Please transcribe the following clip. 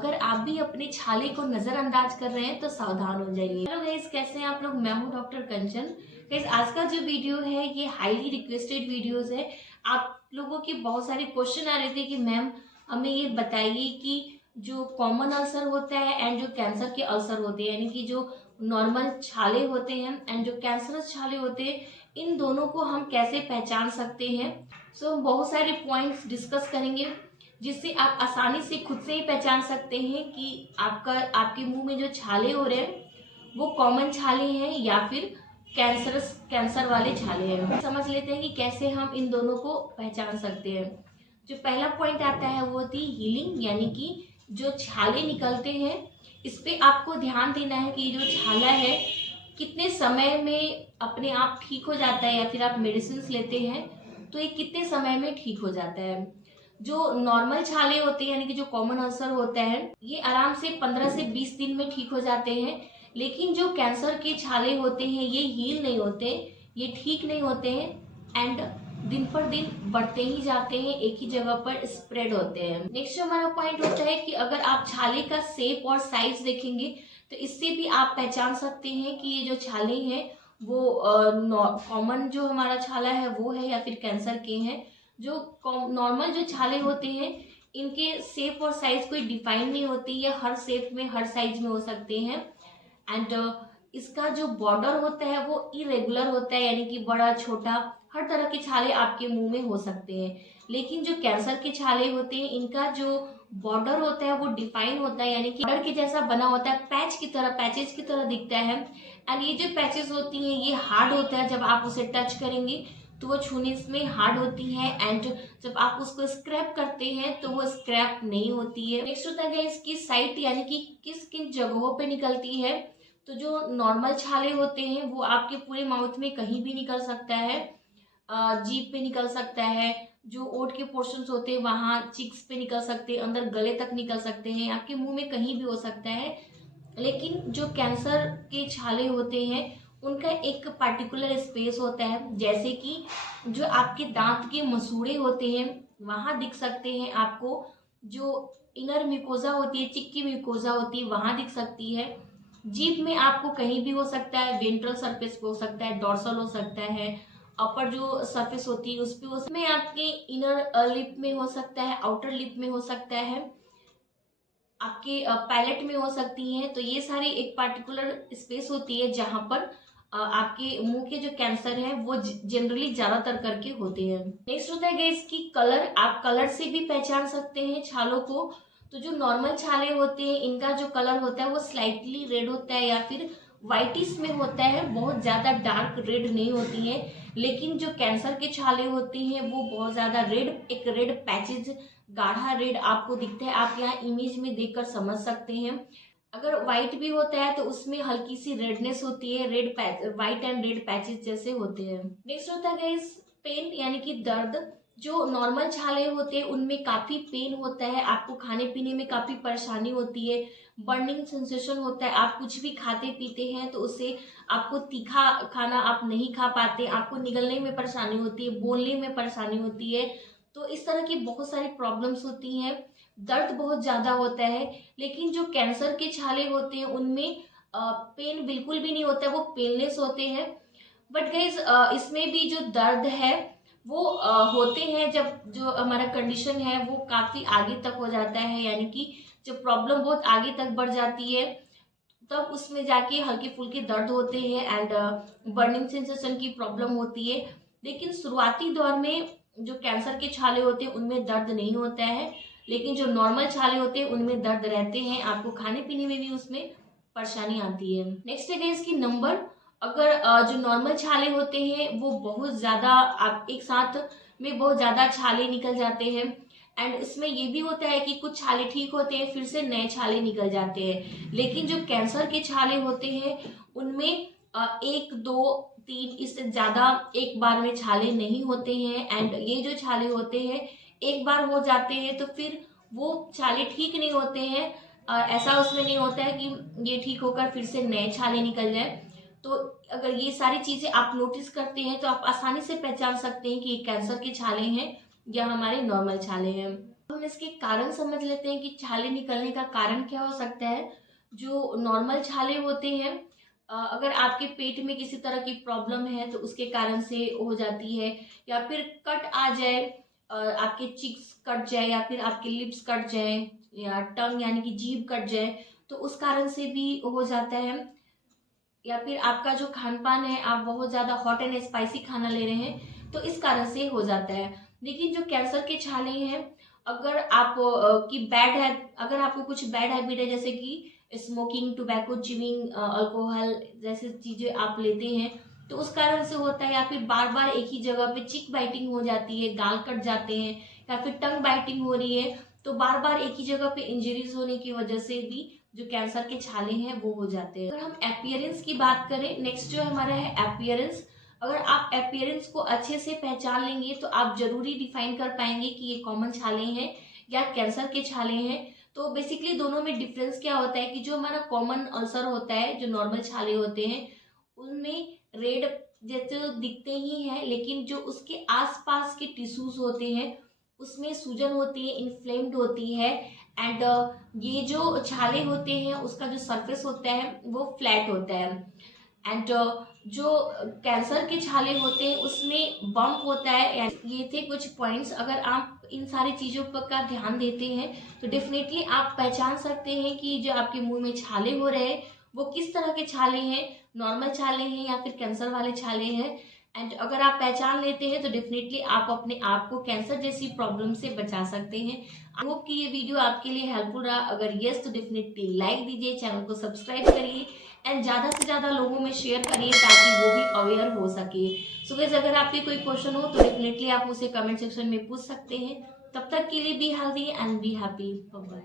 अगर आप भी अपने छाले को नजरअंदाज कर रहे हैं तो सावधान हो जाइए। हेलो गाइस, कैसे हैं आप लोग। मैं हूं डॉक्टर कंचन। गाइस, आज का जो वीडियो है ये हाईली रिक्वेस्टेड वीडियोस है। आप लोगों के बहुत सारे क्वेश्चन आ रहे थे कि मैम हमें ये बताइए कि जो कॉमन अल्सर होता है एंड जो कैंसर के अल्सर होते हैं, यानी कि जो नॉर्मल छाले होते हैं एंड जो कैंसरस छाले होते हैं, इन दोनों को हम कैसे पहचान सकते हैं। सो हम बहुत सारे पॉइंट्स डिस्कस करेंगे जिससे आप आसानी से खुद से ही पहचान सकते हैं कि आपके मुंह में जो छाले हो रहे हैं वो कॉमन छाले हैं या फिर कैंसर वाले छाले हैं। समझ लेते हैं कि कैसे हम इन दोनों को पहचान सकते हैं। जो पहला पॉइंट आता है वो होती है हीलिंग, यानी कि जो छाले निकलते हैं इस पे आपको ध्यान देना है कि जो छाला है कितने समय में अपने आप ठीक हो जाता है, या फिर आप मेडिसिन लेते हैं तो ये कितने समय में ठीक हो जाता है। जो नॉर्मल छाले होते हैं यानी कि जो कॉमन अल्सर होता है ये आराम से 15 से 20 दिन में ठीक हो जाते हैं। लेकिन जो कैंसर के छाले होते हैं ये हील नहीं होते, ये ठीक नहीं होते हैं एंड दिन पर दिन बढ़ते ही जाते हैं, एक ही जगह पर स्प्रेड होते हैं। नेक्स्ट जो हमारा पॉइंट होता है कि अगर आप छाले का शेप और साइज देखेंगे तो इससे भी आप पहचान सकते हैं कि ये जो छाले हैं वो कॉमन जो हमारा छाला है वो है या फिर कैंसर के हैं। जो नॉर्मल जो छाले होते हैं इनके शेप और साइज कोई डिफाइन नहीं होती, ये हर शेप में हर साइज में हो सकते हैं एंड इसका जो बॉर्डर होता है वो इरेगुलर होता है, यानी कि बड़ा छोटा हर तरह के छाले आपके मुंह में हो सकते हैं। लेकिन जो कैंसर के छाले होते हैं इनका जो बॉर्डर होता है वो डिफाइन होता है, यानी कि बॉर्डर के जैसा बना होता है, पैच की तरह, पैचेज की तरह दिखता है एंड ये जो पैचेस होती हैं ये हार्ड होता है। जब आप उसे टच करेंगे तो वो छूने में हार्ड होती है एंड जब आप उसको स्क्रैप करते हैं तो वो स्क्रैप नहीं होती है। नेक्स्ट होता है इसकी साइट, यानी कि किस किन जगहों पे निकलती है। तो जो नॉर्मल छाले होते हैं वो आपके पूरे माउथ में कहीं भी निकल सकता है, जीभ पे निकल सकता है, जो ओठ के पोर्शंस होते हैं वहाँ चिक्स पे निकल सकते हैं, अंदर गले तक निकल सकते हैं, आपके मुंह में कहीं भी हो सकता है। लेकिन जो कैंसर के छाले होते हैं उनका एक पर्टिकुलर स्पेस होता है, जैसे कि जो आपके दांत के मसूड़े होते हैं वहां दिख सकते हैं आपको। जो इनर म्यूकोजा होती है, चिक्की म्यूकोजा होती है, वहां दिख सकती है। जीभ में आपको कहीं भी हो सकता है, वेंट्रल सरफेस पे हो सकता है, डॉर्सल हो सकता है, अपर जो सरफेस होती है उस पे, उसमें आपके इनर लिप में हो सकता है, आउटर लिप में हो सकता है, आपके पैलेट में हो सकती हैं। तो ये सारी एक पार्टिकुलर स्पेस होती है जहां पर आपके मुंह के जो कैंसर है वो जनरली ज्यादातर करके होते हैं। नेक्स्ट होता है गैस की कलर। आप कलर से भी पहचान सकते हैं छालों को। तो जो नॉर्मल छाले होते हैं इनका जो कलर होता है वो स्लाइटली रेड होता है या फिर व्हाइटिश में होता है, बहुत ज्यादा डार्क रेड नहीं होती है। लेकिन जो कैंसर के छाले होते हैं वो बहुत ज्यादा रेड, एक रेड पैचेज, गाढ़ा रेड आपको दिखता है। आप यहाँ इमेज में देखकर समझ सकते हैं। अगर व्हाइट भी होता है तो उसमें हल्की सी रेडनेस होती है, red patch, white and red patches जैसे होते हैं। नेक्स्ट होता है गाइस पेन, यानी कि दर्द। जो नॉर्मल छाले होते हैं उनमें काफी पेन होता है, आपको खाने पीने में काफी परेशानी होती है, बर्निंग सेंसेशन होता है। आप कुछ भी खाते पीते हैं तो उससे आपको तीखा खाना आप नहीं खा पाते, आपको निगलने में परेशानी होती है, बोलने में परेशानी होती है। तो इस तरह की बहुत सारी प्रॉब्लम्स होती हैं, दर्द बहुत ज्यादा होता है। लेकिन जो कैंसर के छाले होते हैं उनमें पेन बिल्कुल भी नहीं होता है, वो पेनलेस होते हैं। बट गाइज इसमें भी जो दर्द है वो होते हैं जब जो हमारा कंडीशन है वो काफी आगे तक हो जाता है, यानी कि जब प्रॉब्लम बहुत आगे तक बढ़ जाती है तब उसमें जाके हल्के फुल्के दर्द होते हैं एंड बर्निंग सेंसेशन की प्रॉब्लम होती है। लेकिन शुरुआती दौर में जो कैंसर के छाले होते हैं उनमें दर्द नहीं होता है, लेकिन जो नॉर्मल छाले होते हैं उनमें दर्द रहते हैं, आपको खाने पीने में भी उसमें परेशानी आती है। नेक्स्ट है इसकी नंबर। अगर जो नॉर्मल छाले होते हैं वो बहुत ज्यादा, आप एक साथ में बहुत ज्यादा छाले निकल जाते हैं एंड इसमें ये भी होता है कि कुछ छाले ठीक होते हैं फिर से नए छाले निकल जाते हैं। लेकिन जो कैंसर के छाले होते हैं उनमें एक दो तीन इससे ज्यादा एक बार में छाले नहीं होते हैं एंड ये जो छाले होते हैं एक बार हो जाते हैं तो फिर वो छाले ठीक नहीं होते हैं। ऐसा उसमें नहीं होता है कि ये ठीक होकर फिर से नए छाले निकल जाए। तो अगर ये सारी चीजें आप नोटिस करते हैं तो आप आसानी से पहचान सकते हैं कि ये कैंसर के छाले हैं या हमारे नॉर्मल छाले हैं। हम इसके कारण समझ लेते हैं कि छाले निकलने का कारण क्या हो सकता है। जो नॉर्मल छाले होते हैं, अगर आपके पेट में किसी तरह की प्रॉब्लम है तो उसके कारण से हो जाती है, या फिर कट आ जाए, आपके चिक्स कट जाए, या फिर आपके लिप्स कट जाए, या टंग यानी कि जीभ कट जाए, तो उस कारण से भी हो जाता है। या फिर आपका जो खान-पान है, आप बहुत ज़्यादा हॉट एंड स्पाइसी खाना ले रहे हैं, तो इस कारण से हो जाता है। लेकिन जो कैंसर के छाले हैं, अगर आप अगर आपको कुछ बैड हैबिट है, जैसे कि स्मोकिंग, टोबैको, च्यूइंग, अल्कोहल जैसी चीज़ें आप लेते हैं, तो उस कारण से होता है। या फिर बार-बार एक ही जगह पे चिक बाइटिंग हो जाती है, गाल कट जाते हैं, या फिर टंग बाइटिंग हो रही है, तो बार-बार एक ही जगह पे इंजरीज़ होने की वजह से भी जो कैंसर के छाले हैं वो हो जाते हैं। अगर हम अपीयरेंस की बात करें, नेक्स्ट जो हमारा है अपीयरेंस। अगर आप अपीयरेंस को अच्छे से पहचान लेंगे तो आप ज़रूरी डिफाइन कर पाएँगे कि ये कॉमन छाले हैं या कैंसर के छाले हैं। तो बेसिकली दोनों में डिफरेंस क्या होता है कि जो हमारा कॉमन अल्सर होता है, जो नॉर्मल छाले होते हैं, उनमें रेड जैसे तो दिखते ही हैं, लेकिन जो उसके आस-पास के टिश्यूज़ होते हैं, उसमें सूजन होती है, इन्फ्लेम्ड होती है, एंड ये जो छाले होते हैं उसका जो सरफेस होता है वो फ्लैट होता है। एंड जो कैंसर के छाले होते हैं उसमें बम्प होता है। ये थे कुछ पॉइंट्स। अगर आप इन सारी चीज़ों पर का ध्यान देते हैं तो डेफिनेटली आप पहचान सकते हैं कि जो आपके मुंह में छाले हो रहे हैं वो किस तरह के छाले हैं, नॉर्मल छाले हैं या फिर कैंसर वाले छाले हैं। एंड अगर आप पहचान लेते हैं तो डेफिनेटली आप अपने आप को कैंसर जैसी प्रॉब्लम से बचा सकते हैं। आई होप कि ये वीडियो आपके लिए हेल्पफुल रहा। अगर यस तो डेफिनेटली लाइक दीजिए, चैनल को सब्सक्राइब करिए, एंड ज़्यादा से ज़्यादा लोगों में शेयर करिए ताकि वो भी अवेयर हो सके। सो गाइस, अगर आपके कोई क्वेश्चन हो तो डेफिनेटली आप उसे कमेंट सेक्शन में पूछ सकते हैं। तब तक के लिए be healthy and be happy. Bye bye.